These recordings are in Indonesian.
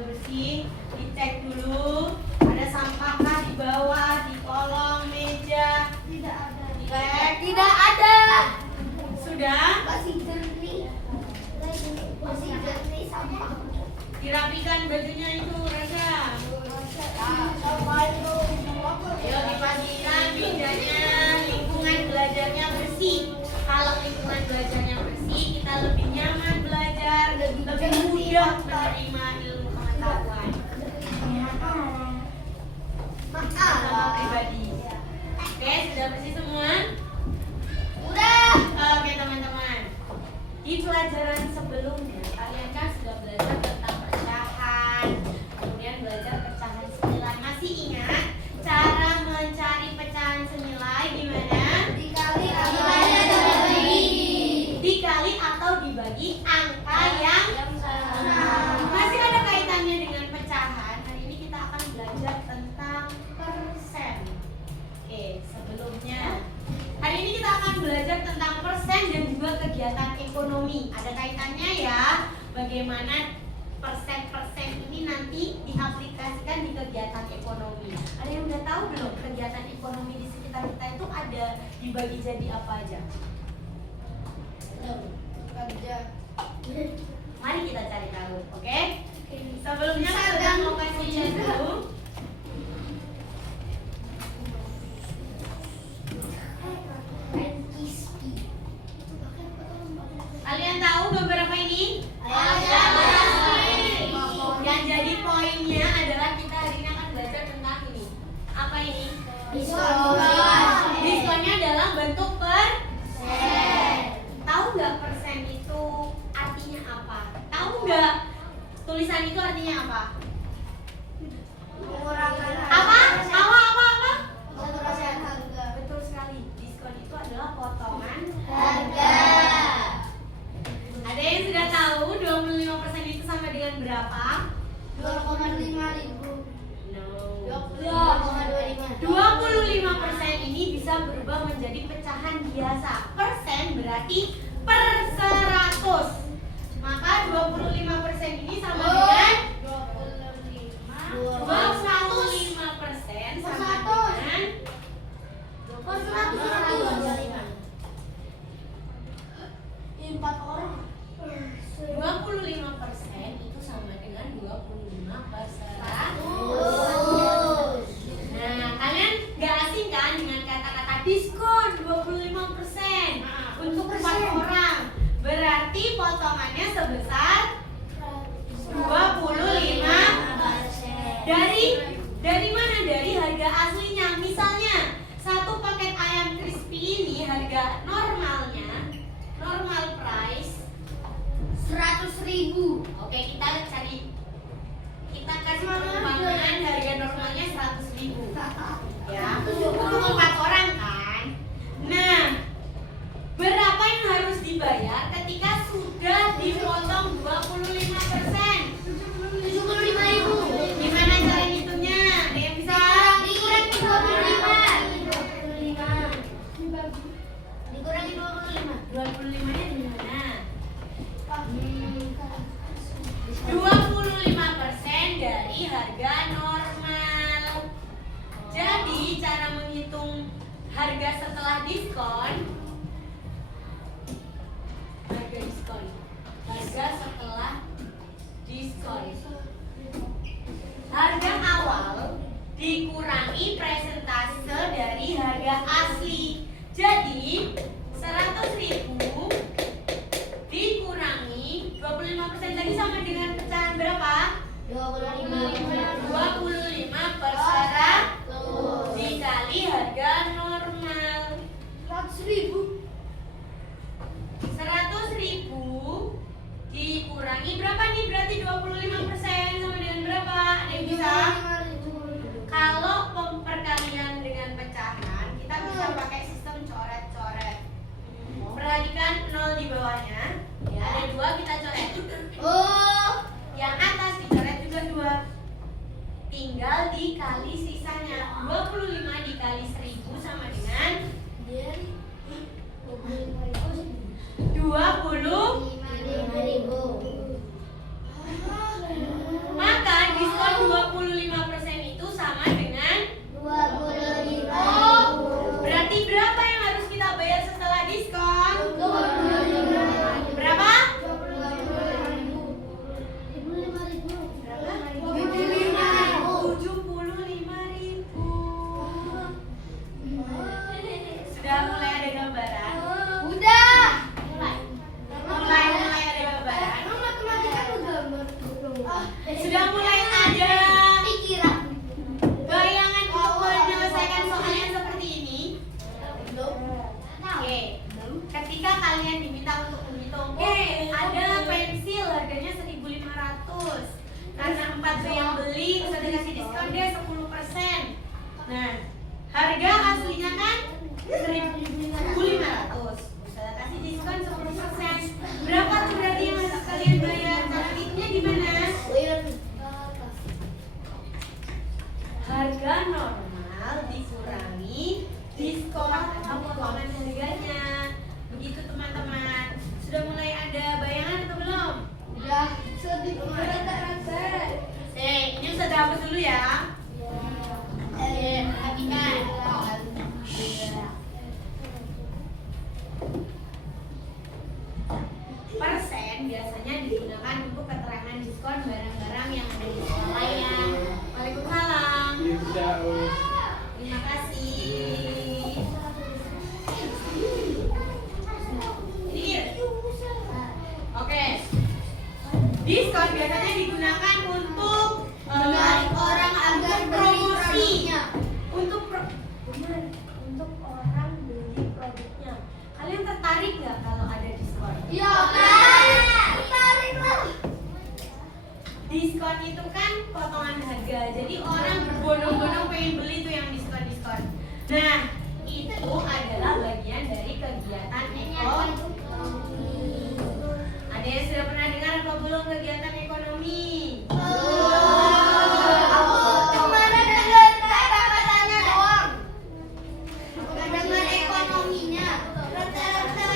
sudah bersih? Dicek dulu. Ada sampahkah di bawah, di kolong meja? Tidak ada. Dicek. Tidak ada. Sudah? Masih jernih. Masih jernih sampah. Dirapikan bajunya itu, Reza. Ayo dipastikan mejanya, lingkungan belajarnya bersih. Kalau lingkungan belajarnya bersih, kita lebih nyaman belajar, lebih mudah menerima ilmu pengetahuan. Sama pribadi. Oke, sudah bersih semua? Udah. Oke teman-teman. Di pelajaran sebelumnya, kalian kan sudah belajar tentang pecahan, kemudian belajar pecahan senilai. Masih ingat cara mencari pecahan senilai gimana? Dikali atau dibagi angka yang sama. Masih ada kaitannya dengan pecahan. Hari ini kita akan belajar tentang persen. Oke, sebelumnya hari ini kita akan belajar tentang persen dan juga kegiatan ekonomi. Ada kaitannya ya, bagaimana persen-persen ini nanti diaplikasikan di kegiatan ekonomi. Ada yang udah tahu belum kegiatan ekonomi di sekitar kita itu ada dibagi jadi apa aja? Mari kita cari tahu, oke? Sebelumnya kita mau kasih lihat dulu. Kalian tahu beberapa ini? Yang jadi poinnya adalah kita hari ini akan belajar tentang ini. Apa ini? Diskonnya dalam bentuk persen. Tahu nggak persen itu artinya apa? Tahu nggak tulisan itu artinya apa? Apa? Betul sekali. Diskon itu adalah potongan harga. Ada yang sudah tahu 25% itu sama dengan berapa? 25% ini bisa berubah menjadi pecahan biasa. Persen berarti per 100. Maka 25% ini sama dengan 25% sama dengan 25% itu sama dengan 25%. Nah, kalian gak asing kan dengan kata-kata diskon 25% untuk 4 orang. Berarti potongannya sebesar 25%. Dari mana? Dari harga aslinya. Misalnya, satu paket ayam crispy ini harga normalnya, normal price 100.000. Oke, kita kasih perumpamaan harga normalnya 100.000. Ya, untuk 4 orang kan. Nah, berapa yang harus dibayar ketika sudah dipotong 25%? 75.000. Gimana cara hitungnya? Ada yang bisa? Dikurangi 25. 25-nya di mana? 25% dari harga normal. Jadi cara menghitung harga setelah diskon. Harga setelah diskon. Harga awal dikurangi presentase dari harga asli. Jadi 100.000 dikurangi 25% tadi sama dengan pecahan berapa? 25 per 100 dikali harga normal. 100.000. 100.000 dikurangi berapa nih? Berarti 25% sama dengan berapa? Ada yang bisa? Kalau perkalian dengan pecahan, kita bisa pakai sistem coret-coret. Perhatikan 0 di bawahnya. Ya, ada 2 kita coret. Yang atas dicoret juga 2. Tinggal dikali sisanya. 25 dikali 1.000 sama dengan 25.000. Maka Sudah mulai ada Pikiran. bayangan untuk menyelesaikan soalnya seperti ini? Oke, ketika kalian diminta untuk menghitung, ada pensil harganya 1.500. Karena 4B yang beli, Ustazah kasih diskon deh 10%. Nah, harga aslinya kan 1.500. Ustazah kasih diskon 10%. Berapa tuh berarti yang harus kalian bayar? Calculate-nya di mana? Harga normal dikurangi diskon atau potongan harganya. Begitu teman-teman. Sudah mulai ada bayangan atau belum? Udah sedikit rata-rata. Ini Ustazah hapus dulu ya. Perhatikan. Persen biasanya digunakan untuk keterangan diskon barang-barang yang ada di swalayan. Waalaikumsalam. Terima kasih. Ini oke. Diskon biasanya digunakan untuk menarik orang agar promosi. Untuk orang beli produknya. Kalian tertarik nggak kalau ada diskon? Ya, tarik lah. Diskon itu kan potongan harga. Jadi orang berbondong-bondong pengen beli tuh yang diskon-diskon. Nah, itu adalah bagian dari kegiatan ekonomi. Ada yang sudah pernah dengar atau belum kegiatan ekonomi? Aku kemarin dengar kata-katanya doang. Bukan dengar ekonominya. Rata-rata.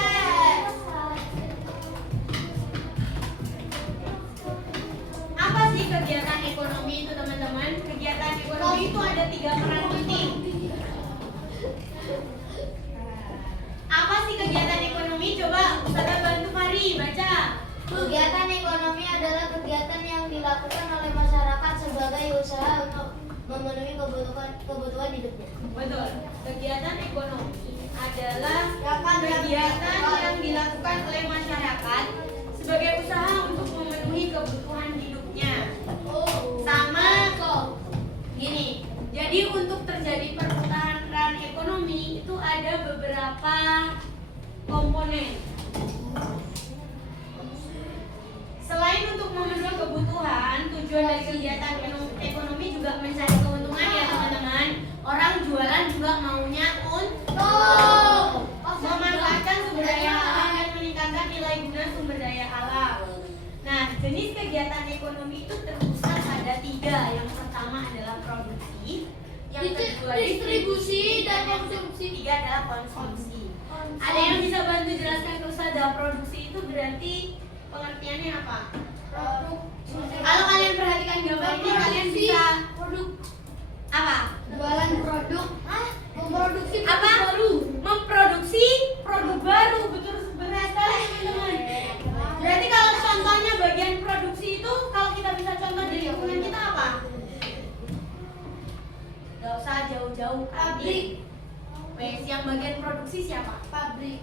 Apa sih kegiatan ekonomi itu teman-teman? Kegiatan ekonomi itu ada 3 peran penting. Apa sih kegiatan ekonomi? Coba Ustazah bantu Fari baca. Kegiatan ekonomi adalah kegiatan yang dilakukan oleh masyarakat sebagai usaha untuk memenuhi kebutuhan hidupnya. Betul. Kegiatan ekonomi adalah kegiatan yang dilakukan oleh masyarakat sebagai usaha untuk memenuhi kebutuhan hidupnya. Sama gini. Jadi untuk terjadi perputaran ekonomi itu ada beberapa komponen. Selain untuk memenuhi kebutuhan, tujuan dari kegiatan ekonomi juga mencari keuntungan ya teman-teman. Orang jualan juga maunya untuk memanfaatkan sumber daya alam dan meningkatkan nilai guna sumber daya alam. Nah, jenis kegiatan ekonomi itu terpusat pada 3. Yang pertama adalah produksi, yang kedua distribusi, dan yang ketiga adalah konsumsi. Ada yang bisa bantu jelaskan ke Ustazah? Produksi itu berarti pengertiannya apa? Kalau kalian perhatikan gambar ini, kalian bisa apa? Jualan produk. Memproduksi Apa? Memproduksi produk baru. Betul benar sekali teman-teman. Berarti kalau contohnya bagian produksi itu, kalau kita bisa contoh dari lingkungan kita apa? Gak usah jauh-jauh. Pabrik. Wes, yang bagian produksi siapa? Pabrik.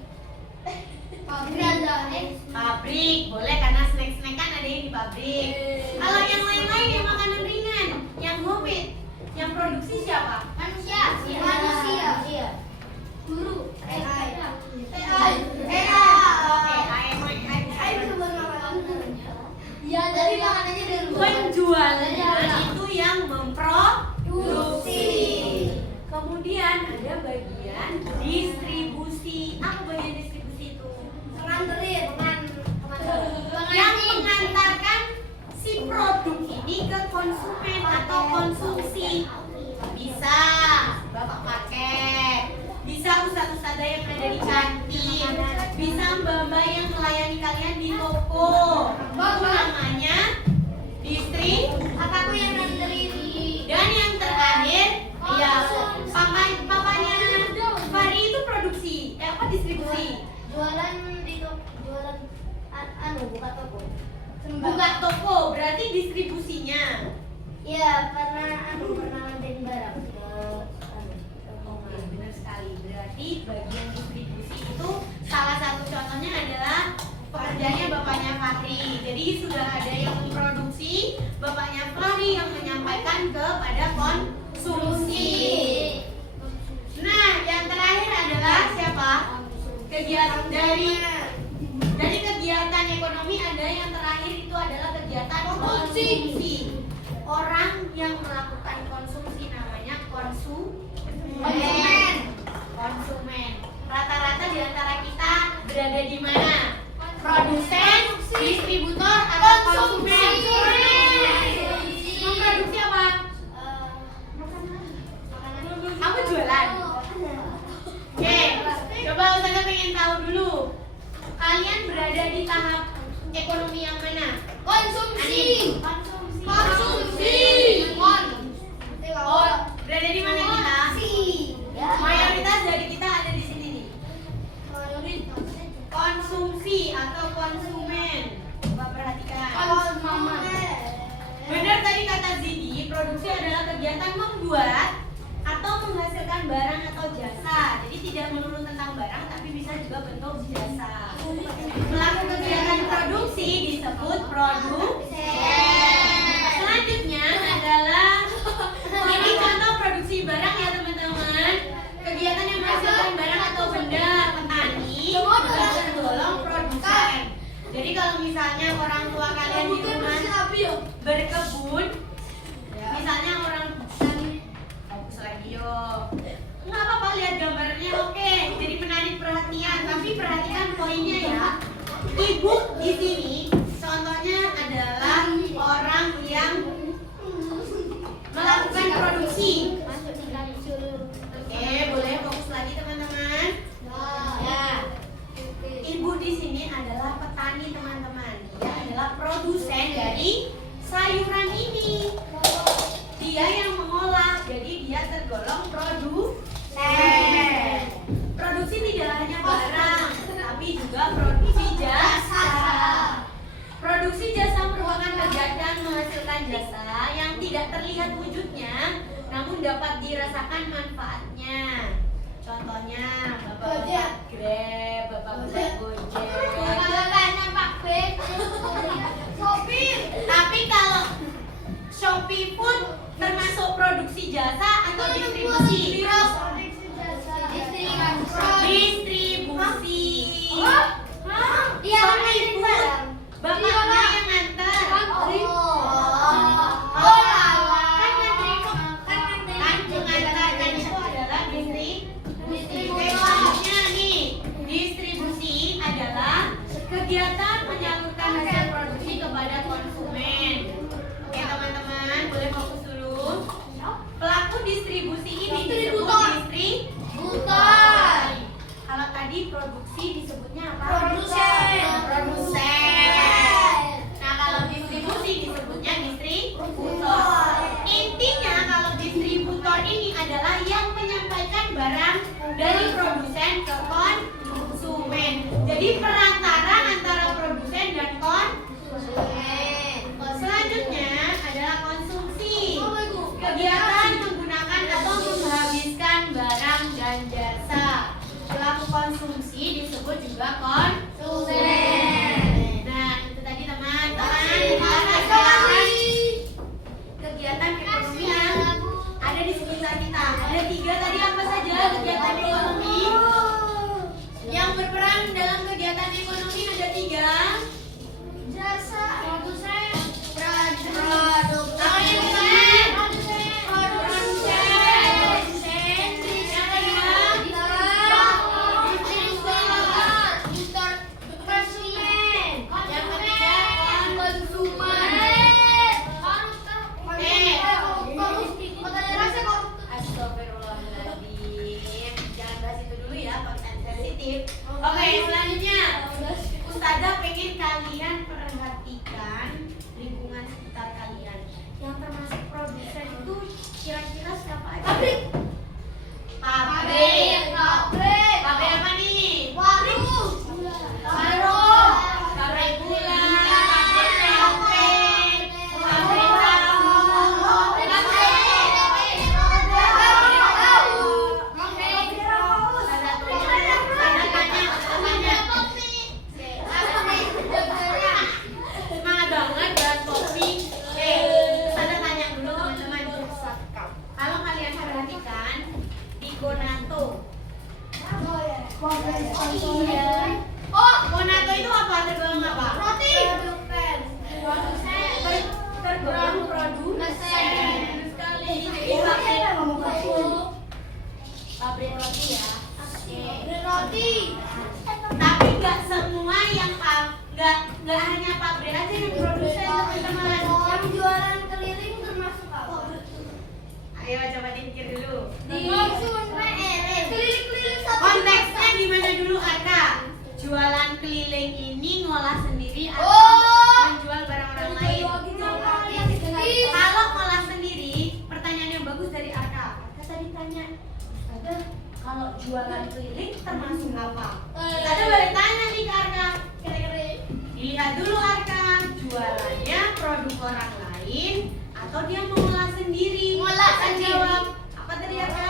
Pabrik. Pabrik, boleh karena snack-snack kan ada yang di pabrik. Kalau yang lain-lain yang makanan ringan, yang homemade, yang produksi siapa? Manusia. Guru. AI. Oke, Ya, dari makanannya dari luar. penjualnya itu yang memproduksi. Produksi. Kemudian ada bagian distribusi. Apa bagian distribusi itu? Nganterin. Yang mengantarkan si produk ini ke konsumen atau konsumsi. Bisa bapak paket, bisa ustadz-ustadzah yang ada di kantin, bisa mbak-mbak yang melayani kalian di toko. Itu namanya Kakakku yang nganterin. dan yang terakhir ya papanya Fari itu produksi distribusi. Jualan itu buka toko. Buka toko berarti distribusinya. Iya, pernah nganterin barang ke Oke, benar sekali. Berarti bagian distribusi itu salah satu contohnya adalah kerjanya bapaknya Fahri. Jadi sudah ada yang memproduksi, bapaknya Fahri yang menyampaikan kepada konsumsi. Nah, yang terakhir adalah siapa? Kegiatan dari kegiatan ekonomi ada yang terakhir itu adalah kegiatan konsumsi. Orang yang melakukan konsumsi namanya konsumen. Rata-rata di antara kita berada di mana? Produsen, distributor, atau konsumen? Memproduksi apa? Aku jualan. Oke, coba Ustazah pengen tahu dulu. Kalian berada di tahap ekonomi yang mana? Konsumsi. Oh, berada di mana kita? Mayoritas dari kita ada di sini nih. Konsumsi atau konsumen. Coba perhatikan. Benar tadi kata Zidi, produksi adalah kegiatan membuat atau menghasilkan barang atau jasa. Jadi tidak melulu tentang barang, tapi bisa juga bentuk jasa. Melakukan kegiatan produksi disebut produsen. Selanjutnya adalah ini contoh produksi barang ya teman-teman. Kegiatan yang menghasilkan barang atau benda petani tergolong produsen. Jadi kalau misalnya orang tua kalian di rumah berkebun, misalnya orang fokus lagi yo, nggak apa-apa lihat gambarnya, oke, jadi menarik perhatian, tapi perhatikan poinnya ya. Ibu di sini contohnya adalah orang yang melakukan produksi. Oke, boleh fokus lagi teman-teman. Ya, ibu di sini adalah petani teman-teman. Dia adalah produsen dari sayuran ini. Dia yang mengolah, jadi dia tergolong produsen. Produksi tidak hanya barang, tapi juga produksi jasa. Produksi jasa merupakan kegiatan menghasilkan jasa yang tidak terlihat wujudnya, namun dapat dirasakan manfaatnya. Contohnya, bapak Grab, bapak Gojek. Tapi kalau Shopee pun termasuk produksi jasa atau distribusi? Distribusi. Shopee pun bapaknya yang nganter. Mengantarkan itu adalah distribusi. Selanjutnya nih, distribusi adalah kegiatan menyalurkan hasil produksi kepada konsumen. Oke teman-teman, boleh fokus dulu. Pelaku distribusi ini disebut distributor. Kalau tadi produksi disebutnya apa? Produsen. Nah kalau distribusi disebutnya distributor. Intinya kalau distributor ini adalah yang menyampaikan barang dari produsen ke konsumen. Jadi perantara antara produsen dan konsumen. Selanjutnya adalah konsumsi. Kegiatan menggunakan atau menghabiskan barang dan jasa. Pelaku konsumsi disebut juga konsumen. Nah, itu tadi teman-teman. Kegiatan ekonomi yang ada di sekitar kita. Ada 3 tadi apa saja kegiatan ekonomi? Yang berperan dalam kegiatan ekonomi ada 3. Jasa, produsen, Apa yang keren? Astagfirullahaladzim. Jangan bahas itu dulu ya, konten sensitif. Oke, selanjutnya Ustazah pengen kalian perhatikan lingkungan sekitar kalian. Yang termasuk produsen itu kira-kira siapa aja? Pabrik apa nih? warung, Pabrik gula, pabrik tempe, pabrik tahu, Ayo coba dipikir dulu. Keliling-keliling satu. Konteksnya gimana dulu Arka? Jualan keliling ini ngolah sendiri atau Oh. menjual barang orang lain? Kalau ngolah sendiri, pertanyaan yang bagus dari Arka. Arka tadi tanya, Ustazah, kalau jualan keliling termasuk apa? Ustazah boleh tanya nih ke Arka. Dilihat dulu Arka, jualannya produk orang lain atau dia mengolah sendiri? Ngolah Arka sendiri. jawab, apa tadi Arka?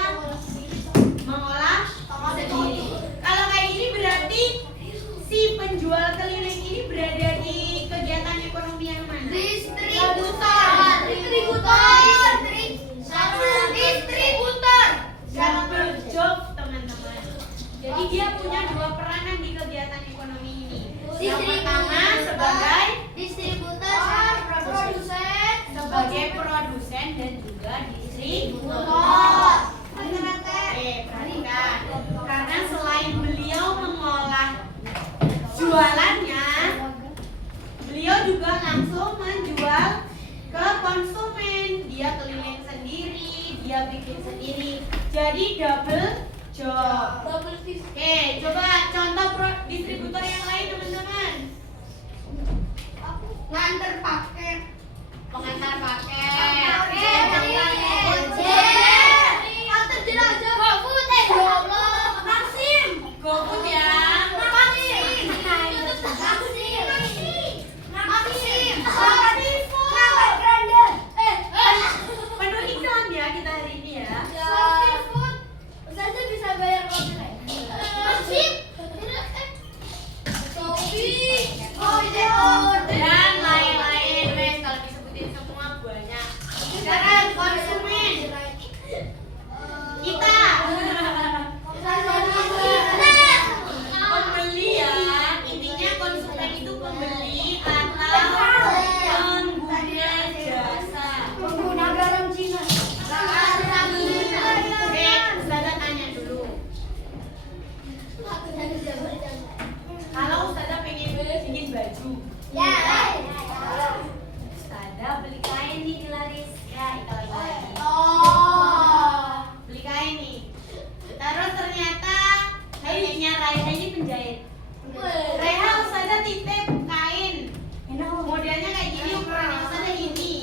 Mengolah sendiri. Kalau kayak gini berarti si penjual keliling ini berada di kegiatan ekonomi yang mana? Double job teman-teman. Jadi dia punya dua peranan di kegiatan ekonomi ini. Yang pertama sebagai produsen dan juga distributor. Perhatikan. Karena selain beliau mengolah jualannya, beliau juga langsung menjual ke konsumen. Dia keliling sendiri, dia bikin sendiri. Jadi double job. Oke, coba contoh distributor yang lain teman-teman. Nganter paket. Pengantar paket. GoFood ya. Penuh iklan ya kita hari ini ya. Dan lain-lain, wes kalau disebutin semua banyak. Sekarang konsumen kita pembeli ya, intinya konsumen itu pembeli atau pengguna jasa. Oke, Ustazah tanya dulu. Kalau Ustazah pengen bikin baju, Ustazah beli kain nih di Laris. Ya, iklan lagi. Beli kain nih. Terus ternyata neneknya Raiha ini penjahit. Raiha, Ustazah titip kain. Modelnya kayak gini, ukurannya Ustazah ini.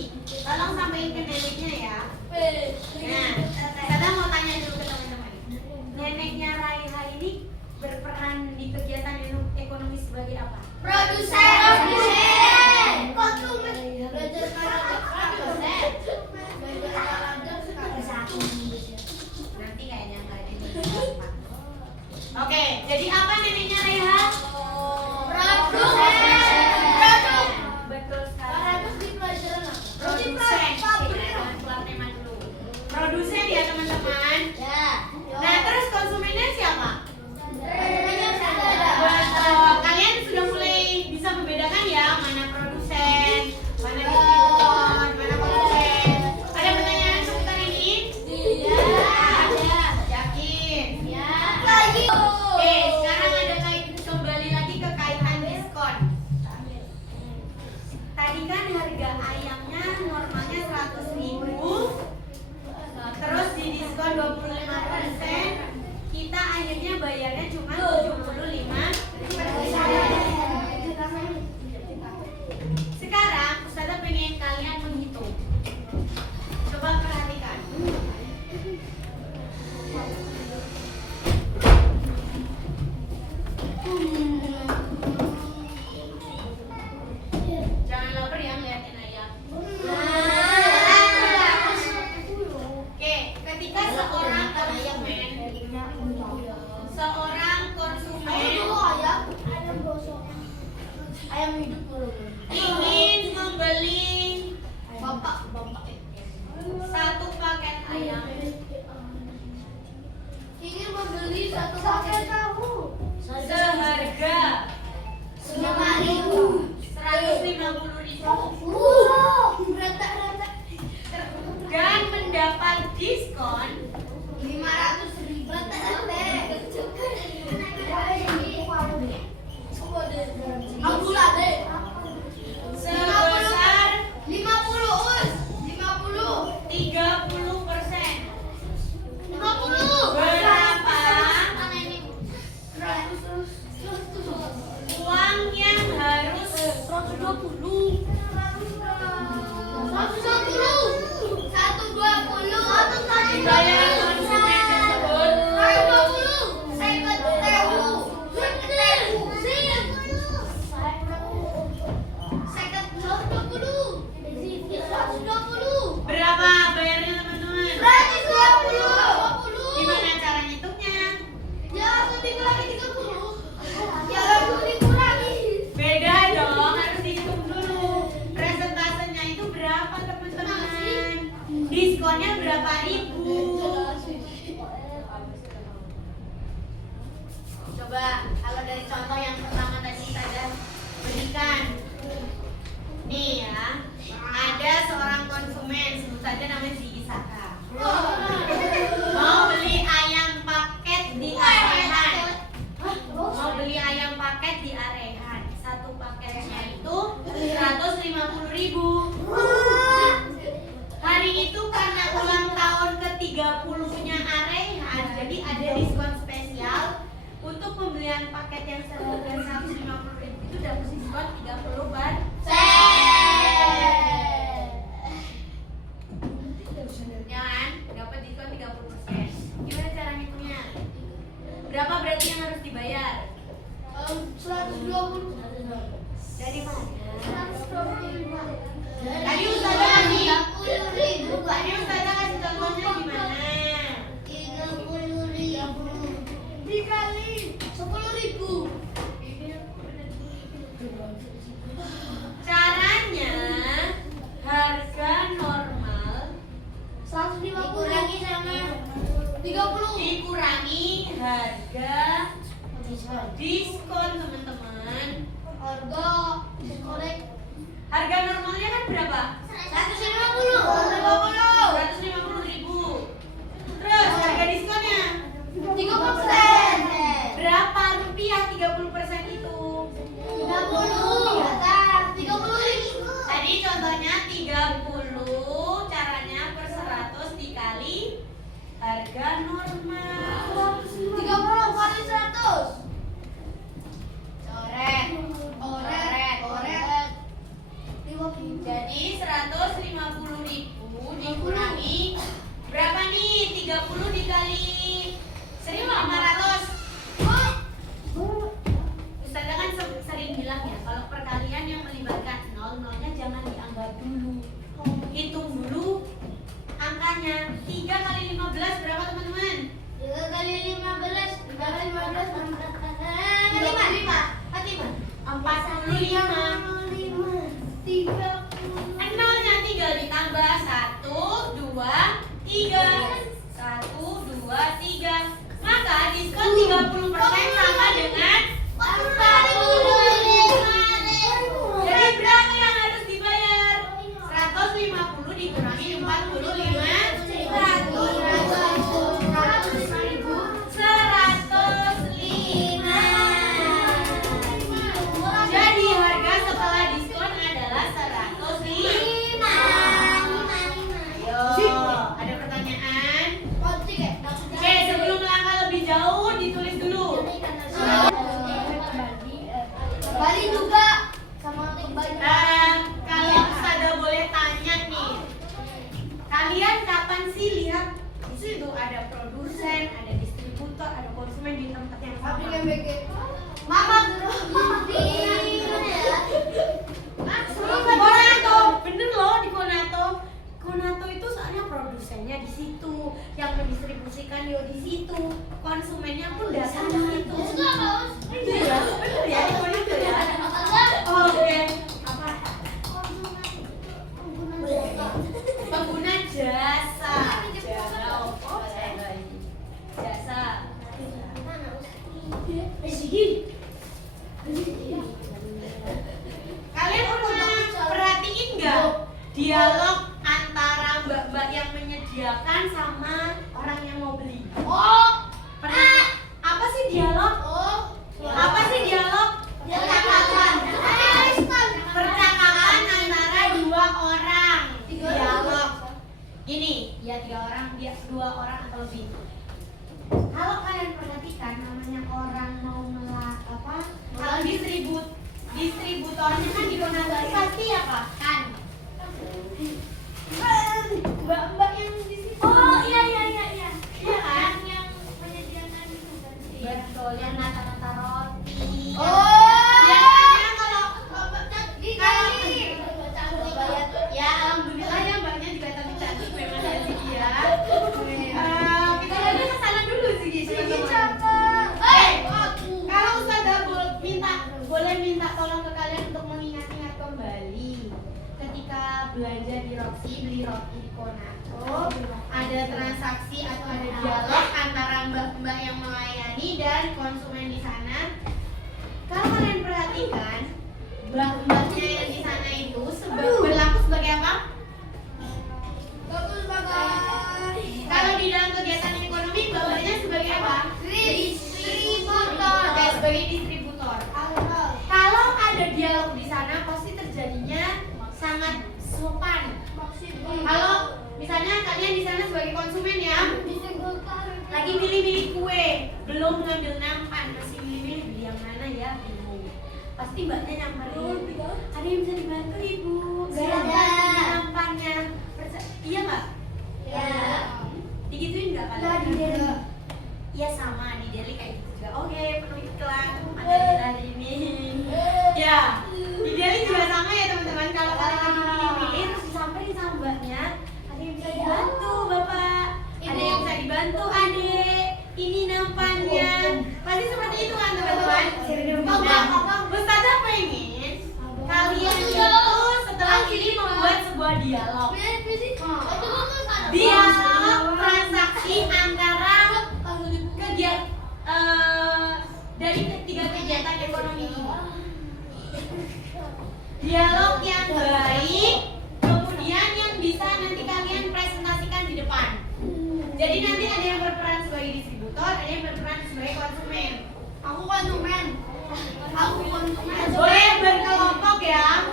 Tolong sampaikan ke neneknya ya. Nah, Ustazah mau tanya dulu ke teman-teman. Neneknya Raiha ini berperan di kegiatan ekonomi sebagai apa? Nanti kayaknya nggak ada yang gampang. Oke, jadi apa neneknya Raiha? Betul sekali. Produsen. Jangan keluar tema dulu. Produsen ya teman-teman. Nah, terus konsumennya siapa? Kalian sudah mulai bisa membedakan ya mana produsen, mana distributor, mana konsumen. Ada pertanyaan seputar ini? Yakin? Oke, sekarang ada kembali lagi ke kaitan diskon. Tadi kan harga ayamnya normalnya 100.000, terus di diskon 25%, kita akhirnya bayarnya cuma 75%. Sekarang Ustazah pengen kalian menghitung. Coba perhatikan. Jangan lapar ya ngeliatin ayam. Oke, ketika seorang konsumen Ayam hidup dulu. ingin membeli satu paket ayam Ingin membeli satu paket tahu. seharga 5.000. 150.000 Rata-rata dan mendapat diskon 500.000. Aku lah deh. sebesar 50 us. 50. 30%. diskonnya berapa ribu? Coba kalau dari contoh yang pertama tadi kita berikan. Nih ya, ada seorang konsumen, sebut saja namanya si Isaka. Mau beli ayam paket di Arehan. Mau beli ayam paket di Arehan. Satu paketnya itu 150.000. Hari itu karena ulang tahun ke-30-nya Arehan, jadi ada diskon spesial untuk pembelian paket yang seharga 150.000 itu dapat diskon 30%. Ya kan? Dapat diskon 30%. Gimana cara ngitungnya? Berapa berarti yang harus dibayar? 120. Dari mana? 125. Tadi Ustazah kasih 30.000. Tadi Ustazah kasih contohnya gimana? 30.000 dikali 10.000. Caranya harga normal 150 dikurangi sama 30. dikurangi harga diskon teman-teman. Harga normalnya kan berapa? 150.000. Terus harga diskonnya 30%. berapa rupiah 30% itu? 30. Tadi contohnya 30, caranya per 100 dikali harga normal. 30 kali 100. Oret. Jadi 150.000 dikurangi berapa nih? 30 dikali 1.500. Ustazah kan sering bilang ya, kalau perkalian yang melibatkan nolnya jangan dianggap dulu. Hitung dulu angkanya. 3 kali 15 berapa teman-teman? 3 kali 15. 45. Nolnya tinggal ditambah 1, 2, 3. 1, 2, 3. Maka diskon 30% sama dengan 45.000. Jadi berapa yang harus dibayar? 150 dikurangi 45. 105. Jadi harga setelah diskon adalah 105. Ayo, ada pertanyaan? Oke, sebelum melangkah lebih jauh ditulis dulu. Bali juga sama kembali. Kalau Ustazah boleh tanya nih, kalian kapan sih lihat di situ ada produsen, ada distributor, ada konsumen di tempat yang sama? Mama Konato, bener loh di Konato. Konato itu soalnya produsennya di situ, yang mendistribusikan yo di situ, konsumennya pun datang di situ. Bener ya, di Konato ya. Oke. Apa? Pengguna jasa. Jasa. Kalian pernah perhatiin nggak dialog antara mbak-mbak yang menyediakan sama orang yang mau beli? Pernah? Apa sih dialog? Apa sih dialog? Percakapan antara dua orang. Dialog. Gini, ya 3 orang, dia 2 orang atau lebih. Kalau kalian perhatikan, namanya orang mau kalau distributornya kan di Konato pasti apa? Kan mbak-mbak yang di situ. Iya kan? Yang menyediakan itu kan sih. Betul, yang nata-nata roti. Biasanya kalau ya alhamdulillah ya mbaknya juga cantik memang ya Sigi ya. Kita aja ke sana dulu Sigi. Kalau Ustazah boleh minta tolong ke kalian untuk mengingat-ingat kembali ketika belanja di Roxy, beli roti di Konato, ada transaksi atau ada dialog antara mbak-mbak yang melayani dan konsumen di sana. Kalau kalian perhatikan, mbak-mbaknya yang di sana itu berlaku sebagai apa? Kalau di dalam kegiatan ekonomi, mbak-mbaknya sebagai apa? Distributor. Oke, sebagai distributor. Kalau ada dialog di sana, pasti terjadinya sangat sopan. Kalau misalnya kalian di sana sebagai konsumen ya, lagi milih-milih kue, belum ngambil nampan, masih milih-milih beli yang mana ya, bingung. Pasti mbaknya nyamperin, ada yang bisa dibantu ibu? Gak ada. Beli nampannya. Iya nggak? Ya. Digituin nggak kalian? Nggak, di Delhi. Iya sama, di Delhi kayak gitu juga. Oke, penuh iklan ada hari ini. Ya, di Delhi juga sama ya teman-teman. Kalau kalian lagi milih-milih terus disamperin sama mbaknya, ada yang bisa dibantu bapak, ada yang bisa dibantu adik, ini nampannya. Pasti seperti itu kan teman-teman. Nah, Ustazah pengen kalian itu setelah ini membuat sebuah dialog. Dialog transaksi antara dari ketiga kegiatan ekonomi ini. Dialog yang baik, kemudian yang bisa nanti kalian presentasikan di depan. Jadi nanti ada yang berperan sebagai distributor, ada yang berperan sebagai konsumen. Aku konsumen. Boleh berkelompok ya.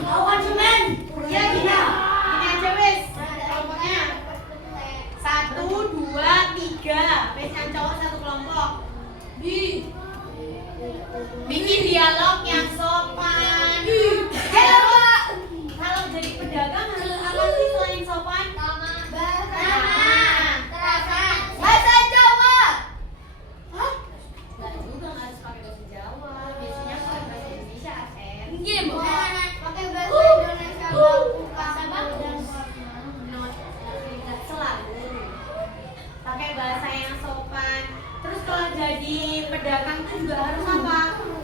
Aku konsumen. Ya gini aja wes. Kelompoknya 1, 2, 3. Wes yang cowok satu kelompok. Bikin dialog yang sopan. Kalau jadi pedagang harus apa sih selain sopan? Bahasa Jawa. Hah? Nggak juga, nggak harus pakai bahasa Jawa. Biasanya pakai bahasa Indonesia, Asen. Pakai bahasa Indonesia baku. Nggak selalu. Pakai bahasa yang sopan. Terus kalau jadi pedagang itu juga harus apa?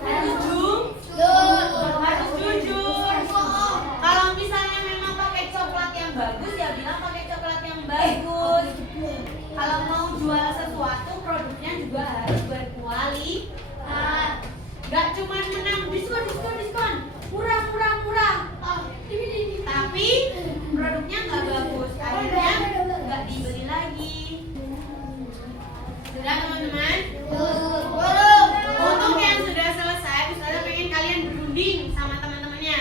Harus harus jujur. Kalau misalnya memang pakai coklat yang bagus, ya bilang pakai coklat yang bagus. Kalau mau jual sesuatu, produknya juga harus berkualitas. Gak cuma menang diskon, murah. Tapi produknya nggak bagus, akhirnya nggak dibeli lagi. Sudah teman-teman? Untuk yang sudah selesai, Ustazah pengen kalian berunding sama teman-temannya,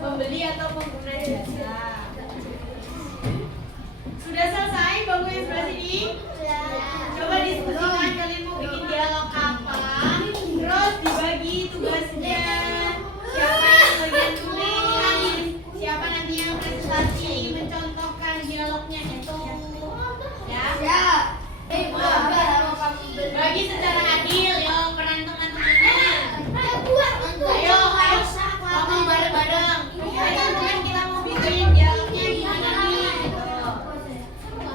pembeli atau pengguna jasa. Sudah selesai bangku yang sebelah sini? Coba diskusikan kalian mau bikin dialog apa. Terus dibagi tugasnya. Siapa yang bagian tulis, siapa nanti yang presentasi mencontohkan dialognya itu. Ya. Bagi secara adil ya peran teman-temannya. Ayo, ngomong bareng-bareng. Ayo teman-teman, kita mau bikin dialognya gimana nih? Gitu.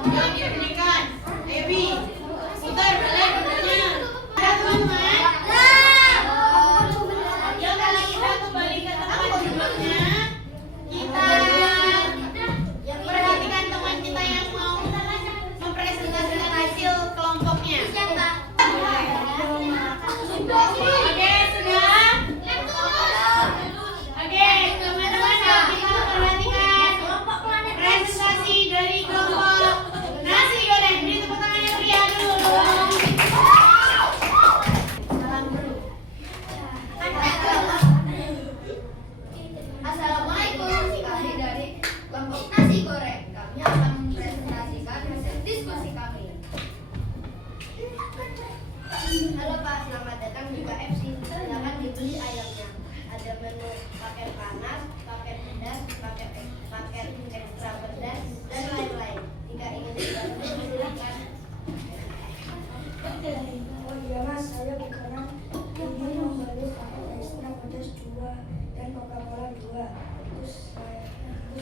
Yuk diberikan. Ebi, putar balik putarnya. Ada teman-teman? Yuk kalau kita kembali ke tempat duduknya, kita perhatikan teman kita yang mau mempresentasikan hasil kelompoknya. Oke, sudah? Oke, teman-teman, kita perhatikan presentasi dari kelompok nasi goreng. Ini tepuk tangan yang meriah dulu. Salam dulu. Assalamualaikum. Kami dari kelompok nasi goreng. Kami akan mempresentasikan hasil diskusi kami. Halo Pak, selamat datang di KFC. Silakan dibeli ayamnya. Ada menu paket panas, paket pedas, paket ekstra pedas, dan lain-lain. Jika ingin dibantu, silakan. Oh iya mas, saya bukannya ingin membeli paket ekstra pedas 2 dan Coca-Cola 2. Itu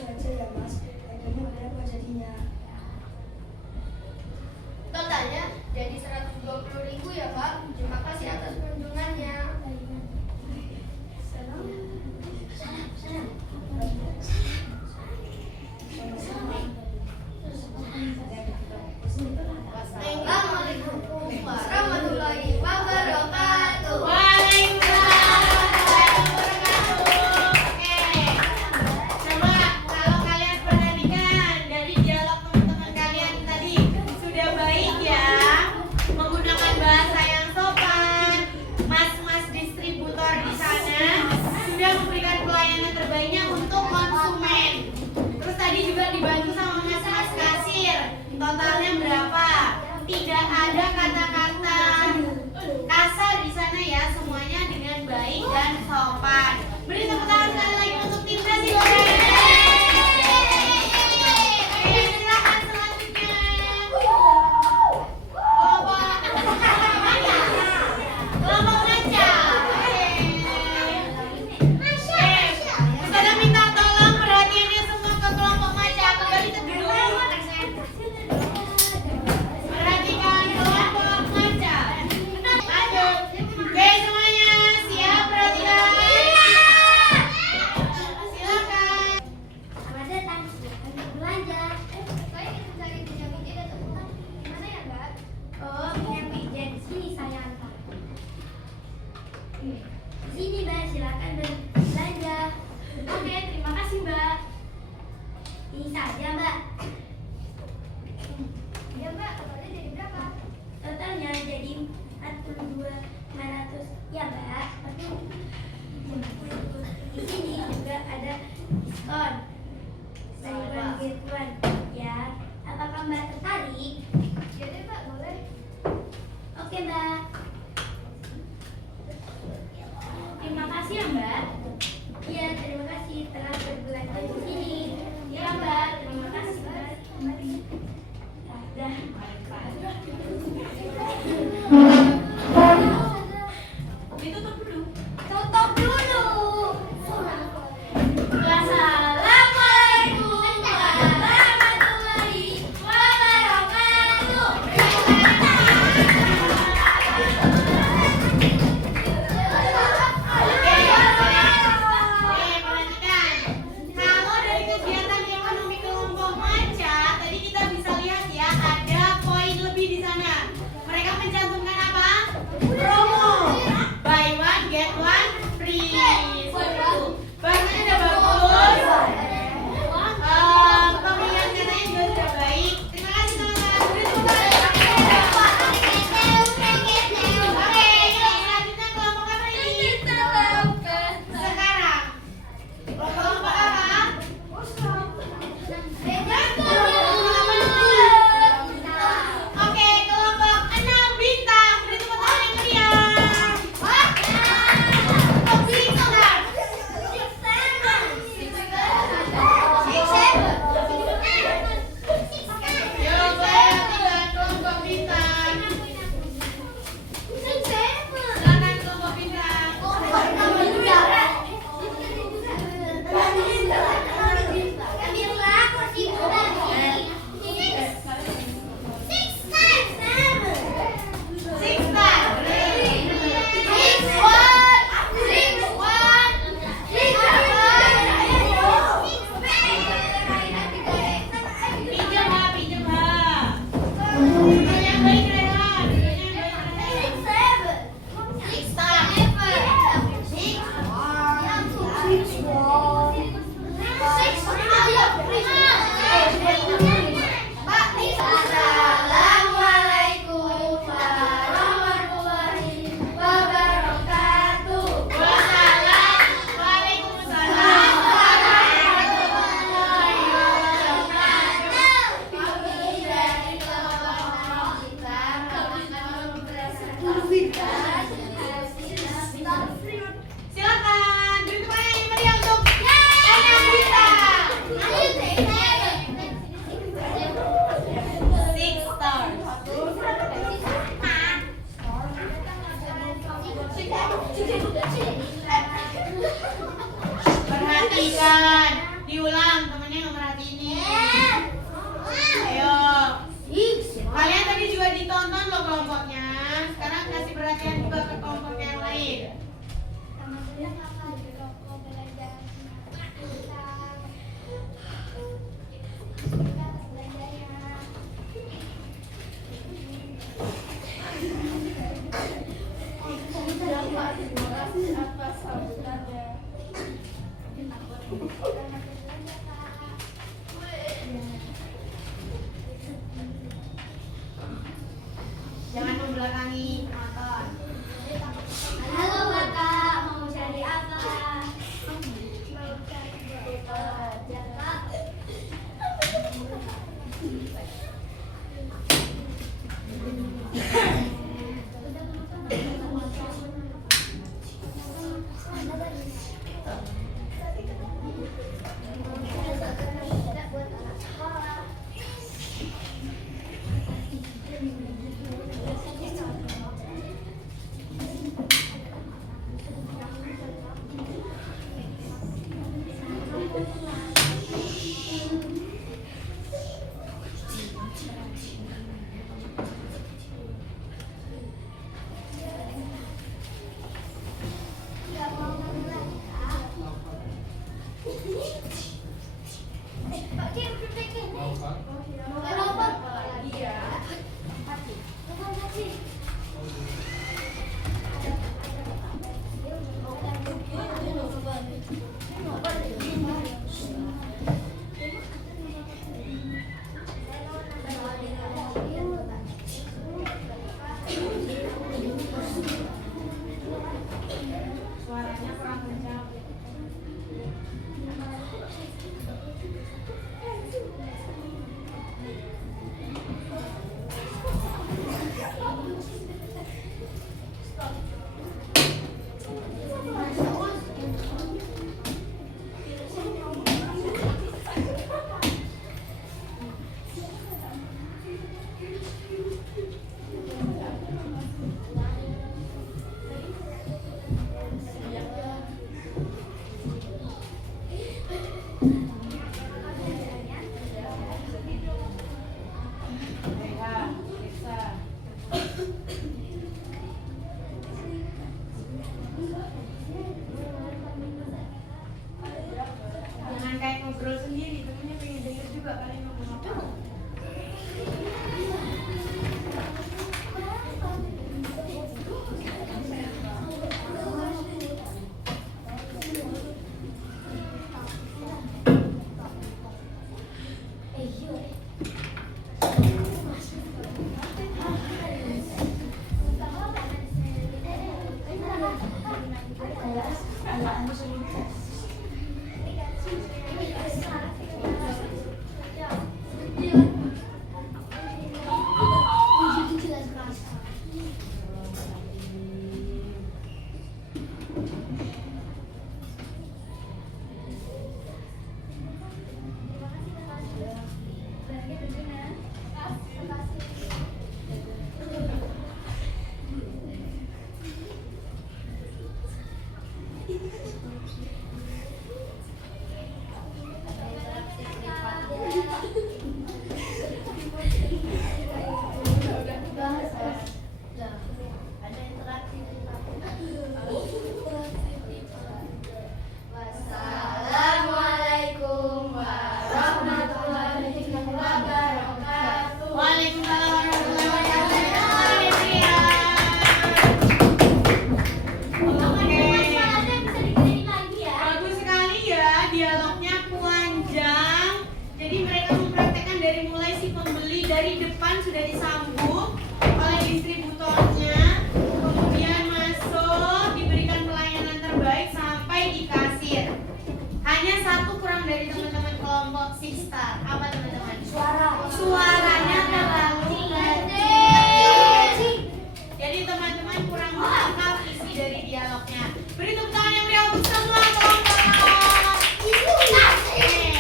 saja ya mas, harganya berapa jadinya? Totalnya jadi 120.000 ya Pak. Terima kasih atas kunjungannya. Sama dibantu sama mas kasir. Totalnya berapa? Tidak ada kata-kata kasar di sana ya, semuanya dengan baik dan sopan. Beri tepuk tangan sekali lagi untuk tim kasih. Oke, silakan selanjutnya. Kelompok ngaca. Ustazah minta tolong perhatiannya semua ke kelompok ngaca. Kembali ke gedung. Perhatikan kelompok ngaca. Lanjut. Oke semuanya siap, perhatikan. Silakan. Selamat datang, silakan belanja. Saya ingin mencari minyak wijen atau bukan? Di mana ya, Mbak? Oh, minyak wijen. Sini saya antar. Di sini, Mbak. Silakan belanja. Oke, terima kasih, Mbak. Ini saja, Mbak. Ya, Mbak. Totalnya jadi berapa? Totalnya jadi 42.500. Ya, Mbak. Tapi di sini juga ada diskon. Sayuran gituan. Ya, apakah Mbak tertarik? Ya deh, Mbak. Boleh. Oke, Mbak. Terima kasih ya, Mbak. Iya, terima kasih telah berbelanja di sini. Ya, Mbak. Terima kasih, Mbak. Dah. Ditutup dulu. Tutup dulu. Assalamualaikum warahmatullahi wabarakatuh. Suaranya kurang kencang. Jangan kayak ngobrol sendiri, temennya pengen denger juga kalian ngomong apa. Wassalamualaikum warahmatullahi wabarakatuh. Waalaikumsalam warahmatullahi wabarakatuh. Bagus sekali ya, dialognya panjang. Jadi mereka mempraktekkan dari mulai si pembeli dari depan sudah disambung oleh distributornya, kemudian masuk diberikan pelayanan terbaik sampai di kasir. Hanya satu kurang dari teman-teman kelompok Six Star. Apa teman-teman? Suaranya terlalu kecil. Jadi teman-teman kurang menangkap isi dari dialognya. Beri tepuk tangan yang meriah untuk semua kelompok. Terima kasih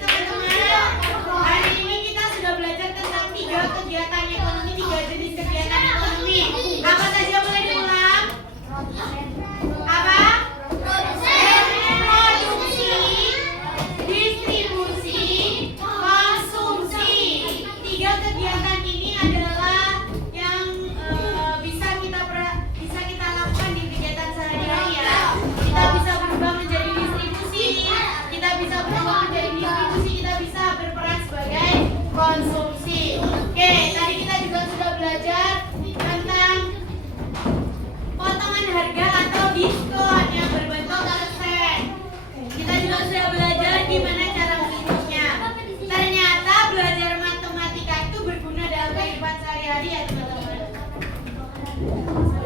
teman-teman. Hari ini kita sudah belajar tentang 3 kegiatan ekonomi, 3 jenis kegiatan ekonomi. Apa saja boleh diulang? Apa? Produksi, distribusi, konsumsi. 3 kegiatan ini adalah yang bisa kita lakukan di kegiatan sehari-hari ya. Kita bisa berubah menjadi distribusi, kita bisa berubah menjadi distribusi, kita bisa berperan sebagai konsumsi. Oke, tadi kita juga sudah belajar tentang potongan harga atau diskon yang berbentuk persen. Kita juga sudah belajar gimana cara menghitungnya. Ternyata belajar matematika itu berguna dalam kehidupan sehari-hari ya teman-teman.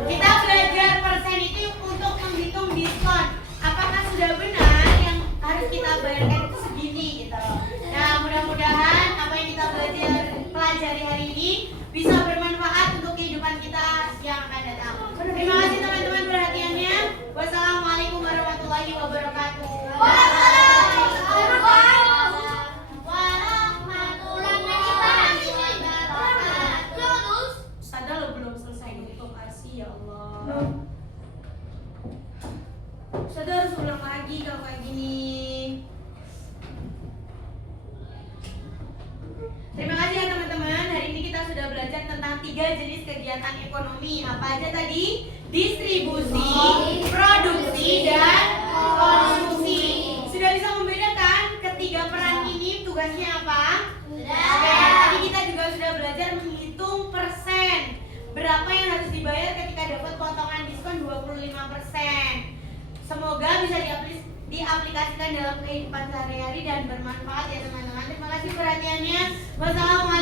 Kita belajar persen itu untuk menghitung diskon. Apakah sudah benar yang harus kita bayarkan itu segini gitu loh. Nah, mudah-mudahan apa yang kita pelajari hari ini bisa bermanfaat untuk kehidupan kita yang akan datang. Terima kasih teman-teman perhatiannya. Wassalamualaikum warahmatullahi wabarakatuh. Ustazah lo belum selesai ngitung arsi ya Allah. Ustazah harus ulang lagi kalau kayak gini. Terima kasih ya teman-teman. Hari ini kita sudah belajar tentang 3 jenis kegiatan ekonomi. Apa aja tadi? Distribusi, produksi, dan konsumsi. Sudah bisa membedakan ketiga peran ini tugasnya apa? Oke, tadi kita juga sudah belajar menghitung persen. Berapa yang harus dibayar ketika dapat potongan diskon 25%. Semoga bisa diaplikasikan dalam kehidupan sehari-hari dan bermanfaat ya teman-teman. Terima kasih perhatiannya. Wassalamualaikum.